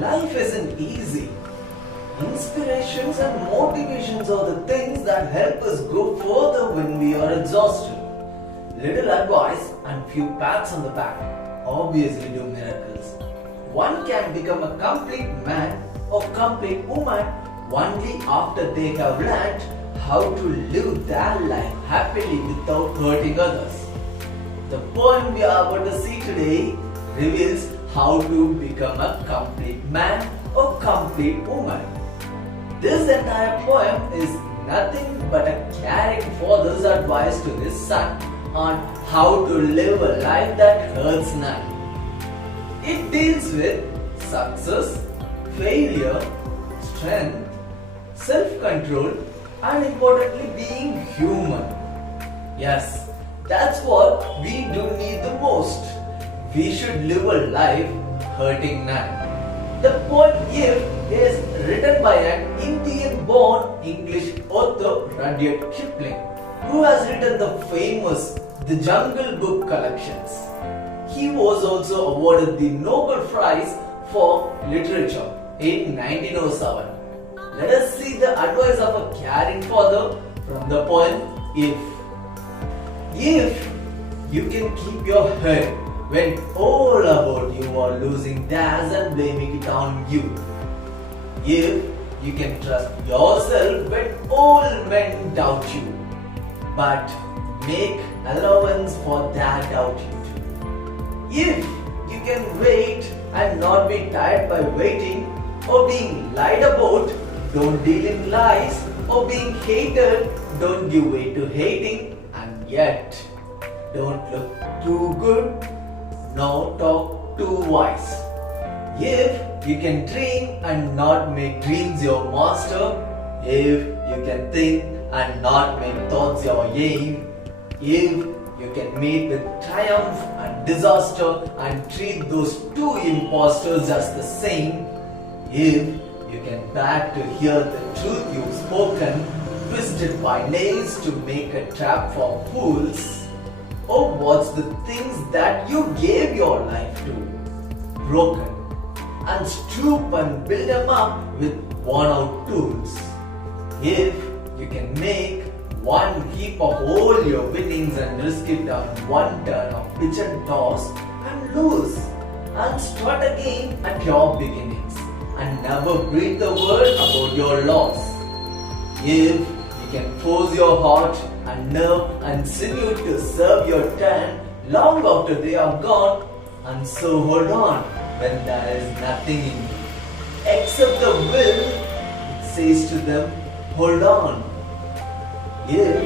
Life isn't easy. Inspirations and motivations are the things that help us go further when we are exhausted. Little advice and few pats on the back obviously do miracles. One can become a complete man or complete woman only after they have learned how to live their life happily without hurting others. The poem we are about to see today reveals how to become a complete man or complete woman. This entire poem is nothing but a caring father's advice to his son on how to live a life that hurts none. It deals with success, failure, strength, self-control, and importantly being human. Yes, that's what we do need the most. We should live a life hurting none. The poem If is written by an Indian-born English author Rudyard Kipling, who has written the famous The Jungle Book collections. He was also awarded the Nobel Prize for Literature in 1907. Let us see the advice of a caring father from the poem If. If you can keep your head when all about you are losing theirs and blaming it on you. If you can trust yourself when all men doubt you, but make allowance for their doubt you too. If you can wait and not be tired by waiting or being lied about, don't deal in lies, or being hated, don't give way to hating, and yet don't look too good nor talk too wise. If you can dream and not make dreams your master, if you can think and not make thoughts your aim, if you can meet with triumph and disaster and treat those two impostors as the same, if you can bear to hear the truth you've spoken, twisted by nails to make a trap for fools, or what's the things that you gave your life to, broken, and stoop and build them up with worn out tools. If you can make one heap of all your winnings and risk it on one turn of pitch and toss and lose and start again at your beginnings and never breathe the word about your loss. If you can force your heart and nerve and sinew to serve your turn long after they are gone, and so hold on when there is nothing in you except the will, it says to them, hold on. If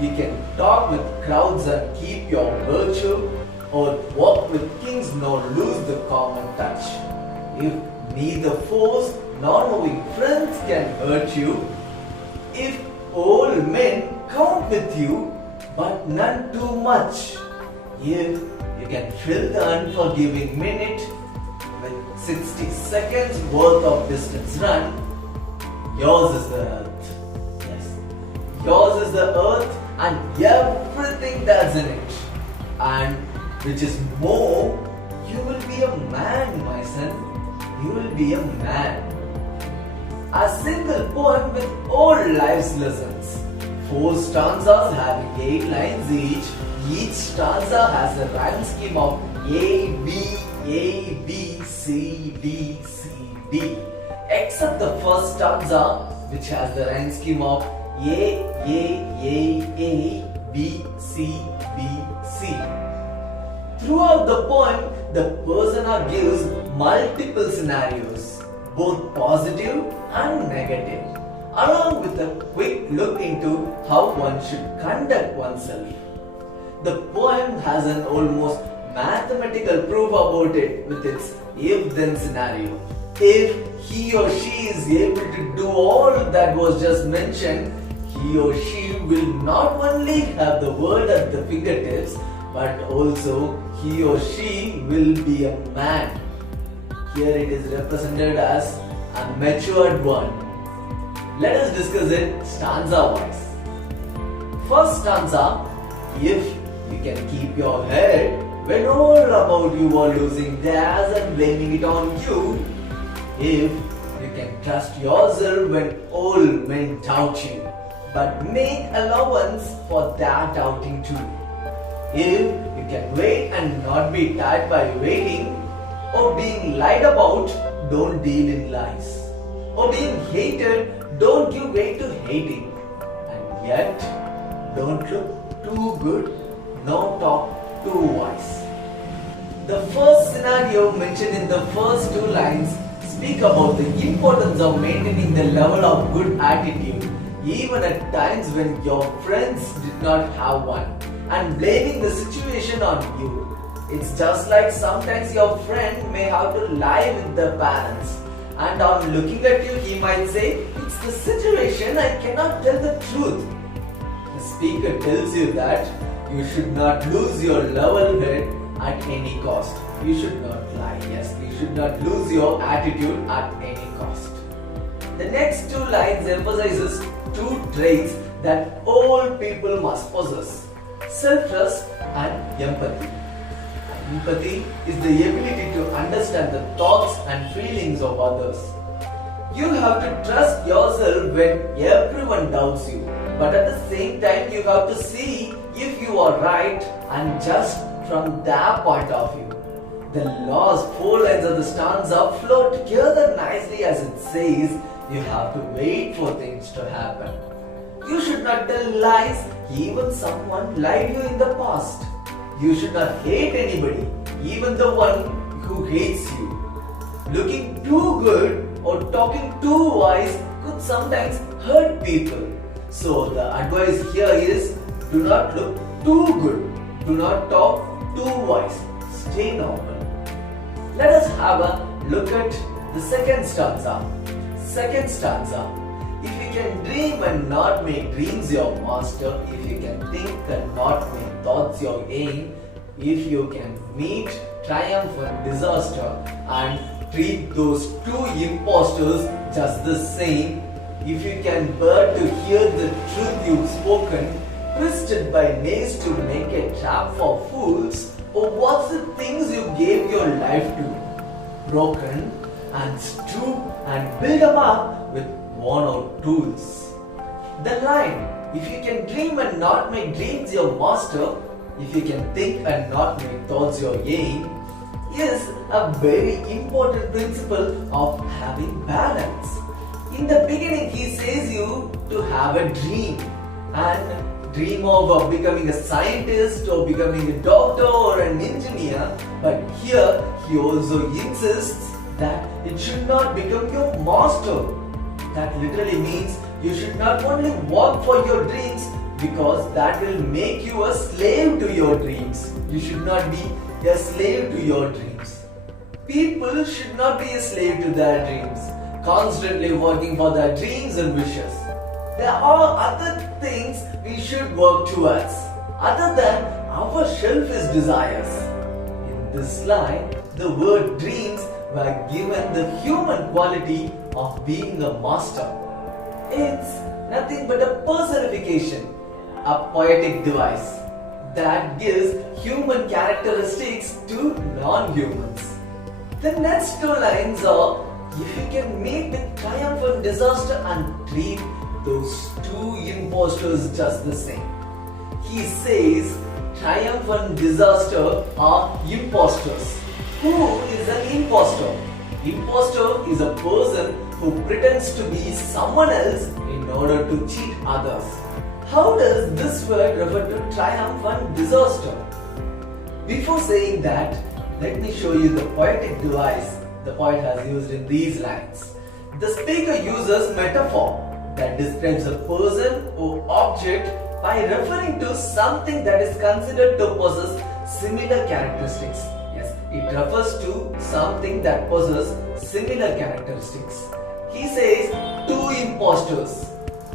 you can talk with crowds and keep your virtue, or walk with kings nor lose the common touch, if neither foes nor knowing friends can hurt you, if all men count with you but none too much, if you can fill the unforgiving minute with 60 seconds worth of distance run, yours is the earth. Yes, yours is the earth and everything that's in it. And which is more, you will be a man, my son. You will be a man. A single poem with all life's lessons. 4 stanzas having 8 lines each. Each stanza has a rhyme scheme of A, B, C, D, C, D. Except the first stanza, which has the rhyme scheme of A, B, C, B, C. Throughout the poem, the persona gives multiple scenarios, both positive and negative, along with a quick look into how one should conduct oneself. The poem has an almost mathematical proof about it with its if-then scenario. If he or she is able to do all that was just mentioned, he or she will not only have the world at the fingertips, but also he or she will be a man. Here it is represented as a matured one. Let us discuss it stanza-wise. First stanza, if you can keep your head when all about you are losing theirs and blaming it on you. If you can trust yourself when all men doubt you, but make allowance for their doubting too. If you can wait and not be tired by waiting, or being lied about, don't deal in lies. Or being hated, don't give way to hating. And yet, don't look too good, nor talk too wise. The first scenario mentioned in the first two lines speak about the importance of maintaining the level of good attitude even at times when your friends did not have one, and blaming the situation on you. It's just like sometimes your friend may have to lie with the parents, and on looking at you he might say, "It's the situation, I cannot tell the truth." The speaker tells you that you should not lose your level head at any cost. You should not lie. Yes, you should not lose your attitude at any cost. The next two lines emphasizes two traits that all people must possess: self-trust and empathy. Empathy is the ability to understand the thoughts and feelings of others. You have to trust yourself when everyone doubts you, but at the same time you have to see if you are right and just from their point of view. The last four lines of the stanza flow together nicely as it says, you have to wait for things to happen. You should not tell lies even someone lied you in the past. You should not hate anybody, even the one who hates you. Looking too good or talking too wise could sometimes hurt people. So the advice here is, do not look too good, do not talk too wise, stay normal. Let us have a look at the second stanza. Second stanza. If you can dream and not make dreams your master, if you can think and not make thoughts your aim, if you can meet triumph and disaster and treat those two impostors just the same, if you can bear to hear the truth you've spoken, twisted by nails to make a trap for fools, or what's the things you gave your life to, broken and stoop and build them up with worn out tools. The line, if you can dream and not make dreams your master, if you can think and not make thoughts your aim, is a very important principle of having balance. In the beginning, he says you to have a dream and dream of becoming a scientist or becoming a doctor or an engineer, but here he also insists that it should not become your master. That literally means you should not only work for your dreams, because that will make you a slave to your dreams. You should not be a slave to your dreams. People should not be a slave to their dreams, constantly working for their dreams and wishes. There are other things we should work towards, other than our selfish desires. In this line, the word dreams were given the human quality of being a master. It's nothing but a personification, a poetic device that gives human characteristics to non-humans. The next two lines are, if you can meet with triumph and disaster and treat those two impostors just the same. He says triumph and disaster are impostors. Who is an impostor? Impostor is a person who pretends to be someone else in order to cheat others. How does this word refer to triumph and disaster? Before saying that, let me show you the poetic device the poet has used in these lines. The speaker uses metaphor that describes a person or object by referring to something that is considered to possess similar characteristics. Yes, it refers to something that possesses similar characteristics. He says two impostors.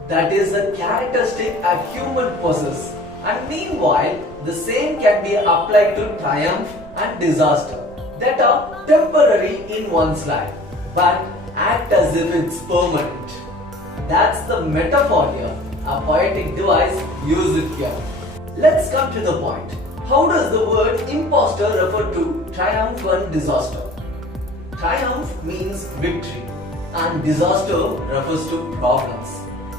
That is a characteristic a human possesses. And meanwhile, the same can be applied to triumph and disaster that are temporary in one's life but act as if it's permanent. That's the metaphor here, a poetic device used here. Let's come to the point. How does the word impostor refer to triumph and disaster? Triumph means victory and disaster refers to problems.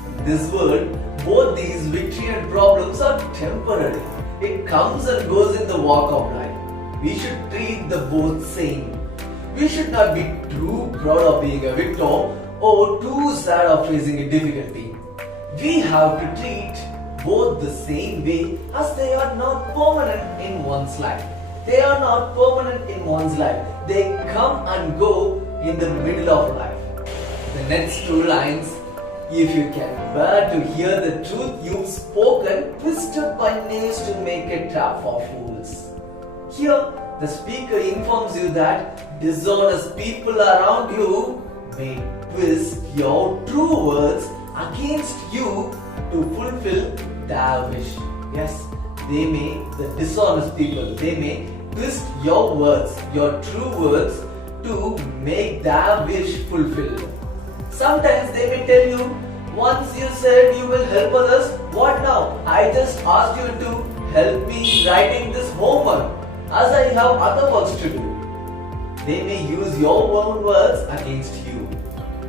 In this world, both these victory and problems are temporary. It comes and goes in the walk of life. We should treat the both same. We should not be too proud of being a victor or too sad of facing a difficulty. We have to treat both the same way as they are not permanent in one's life. They are not permanent in one's life. They come and go in the middle of life. The next two lines, if you can bear to hear the truth you've spoken, twisted by knaves to make a trap for fools. Here, the speaker informs you that dishonest people around you may twist your true words against you to fulfill their wish. Yes, the dishonest people, they may twist your words, your true words, to make their wish fulfilled. Sometimes they may tell you, once you said you will help others, what now? I just asked you to help me writing this homework as I have other works to do. They may use your own words against you.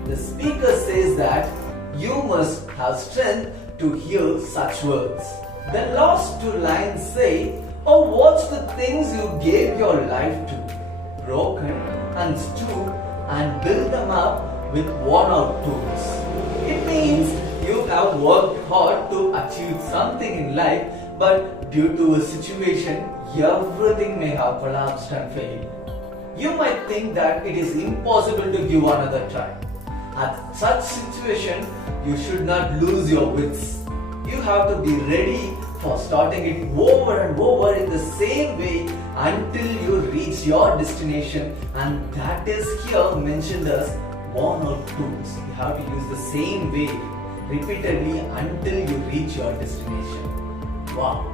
The speaker says that you must have strength to hear such words. The last two lines say, oh, what's the things you gave your life to? Broken and stoop and build them up with worn out tools. It means you have worked hard to achieve something in life, but due to a situation, everything may have collapsed and failed. You might think that it is impossible to give another try. At such situation, you should not lose your wits. You have to be ready for starting it over and over in the same way until you reach your destination, and that is here mentioned as worn out tools. You have to use the same way repeatedly until you reach your destination. Wow!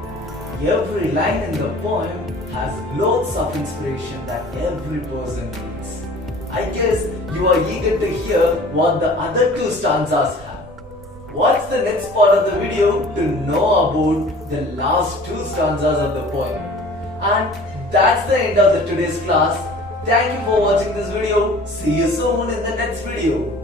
Every line in the poem has loads of inspiration that every person needs. I guess you are eager to hear what the other two stanzas have. Watch the next part of the video to know about the last two stanzas of the poem. And that's the end of today's class. Thank you for watching this video. See you soon in the next video.